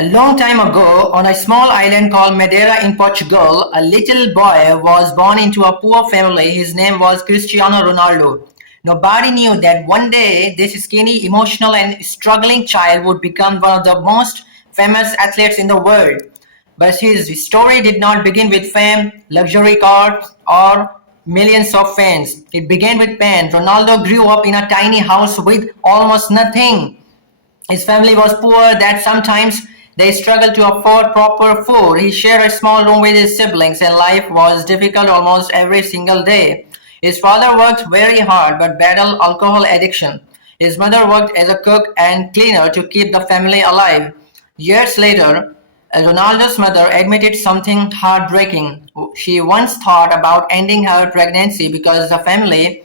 A long time ago, on a small island called Madeira in Portugal, a little boy was born into a poor family. His name was Cristiano Ronaldo. Nobody knew that one day this skinny, emotional, and struggling child would become one of the most famous athletes in the world. But his story did not begin with fame, luxury cars, or millions of fans. It began with pain. Ronaldo grew up in a tiny house with almost nothing. His family was poor that sometimes they struggled to afford proper food. He shared a small room with his siblings and life was difficult almost every single day. His father worked very hard but battled alcohol addiction. His mother worked as a cook and cleaner to keep the family alive. Years later, Ronaldo's mother admitted something heartbreaking. She once thought about ending her pregnancy because the family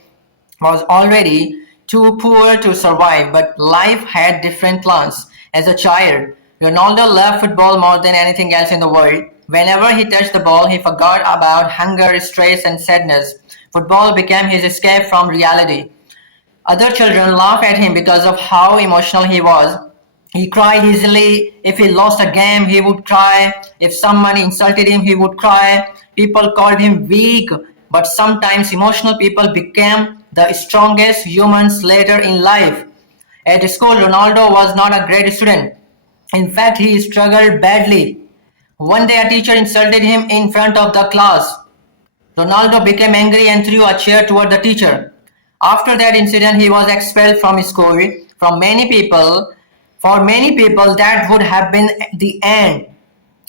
was already too poor to survive, but life had different plans. As a child, Ronaldo loved football more than anything else in the world. Whenever he touched the ball, he forgot about hunger, stress, and sadness. Football became his escape from reality. Other children laughed at him because of how emotional he was. He cried easily. If he lost a game, he would cry. If someone insulted him, he would cry. People called him weak, but sometimes emotional people became the strongest humans later in life. At school, Ronaldo was not a great student. In fact, he struggled badly. One day, a teacher insulted him in front of the class. Ronaldo became angry and threw a chair toward the teacher. After that incident, he was expelled from school. From many people, for many people, that would have been the end.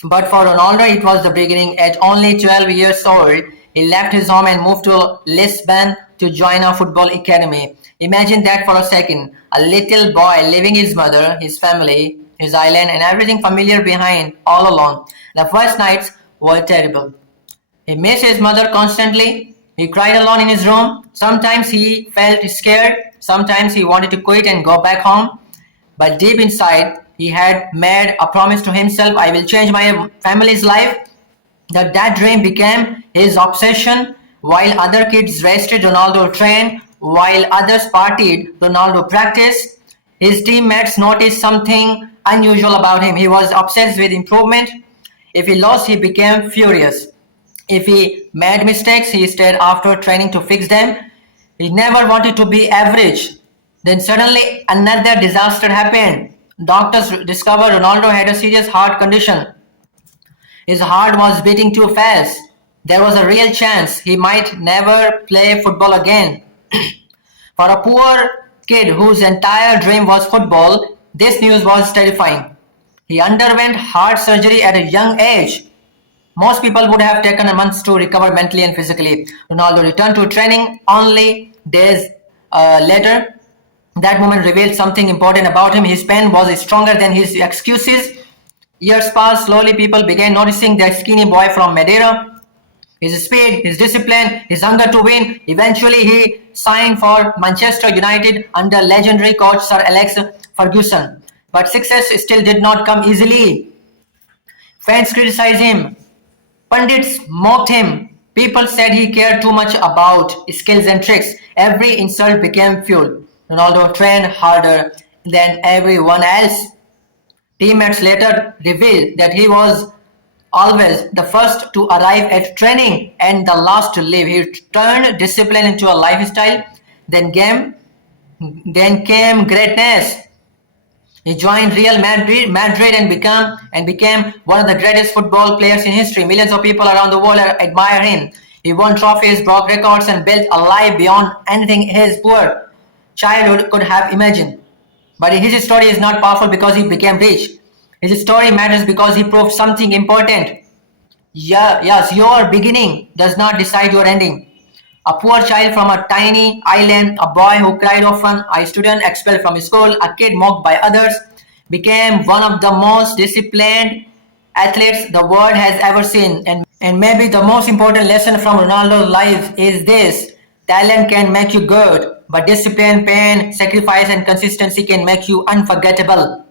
But for Ronaldo, it was the beginning. At only 12 years old, he left his home and moved to Lisbon to join a football academy. Imagine that for a second. A little boy leaving his mother, his family, his island, and everything familiar behind all alone. The first nights were terrible. He missed his mother constantly. He cried alone in his room. Sometimes he felt scared. Sometimes he wanted to quit and go back home. But deep inside, he had made a promise to himself, I will change my family's life. That dream became his obsession. While other kids rested, Ronaldo trained. While others partied, Ronaldo practiced. His teammates noticed something unusual about him. He was obsessed with improvement. If he lost, he became furious. If he made mistakes, he stayed after training to fix them. He never wanted to be average. Then suddenly another disaster happened. Doctors discovered Ronaldo had a serious heart condition. His heart was beating too fast. There was a real chance he might never play football again. For a poor kid whose entire dream was football, this news was terrifying. He underwent heart surgery at a young age. Most people would have taken months to recover mentally and physically. Ronaldo returned to training only days later. That moment revealed something important about him. His pain was stronger than his excuses. Years passed. Slowly, people began noticing the skinny boy from Madeira. His speed, his discipline, his hunger to win. Eventually, he signed for Manchester United under legendary coach Sir Alex Ferguson. But success still did not come easily. Fans criticized him. Pundits mocked him. People said he cared too much about skills and tricks. Every insult became fuel. Ronaldo trained harder than everyone else. Teammates later revealed that he was always the first to arrive at training and the last to leave. He turned discipline into a lifestyle. Then came greatness. He joined Real Madrid and became one of the greatest football players in history. Millions of people around the world admire him. He won trophies, broke records, and built a life beyond anything his poor childhood could have imagined. But his story is not powerful because he became rich. His story matters because he proved something important. Yeah, yes, your beginning does not decide your ending. A poor child from a tiny island, a boy who cried often, a student expelled from school, a kid mocked by others, became one of the most disciplined athletes the world has ever seen. And maybe the most important lesson from Ronaldo's life is this: talent can make you good, but discipline, pain, sacrifice, and consistency can make you unforgettable.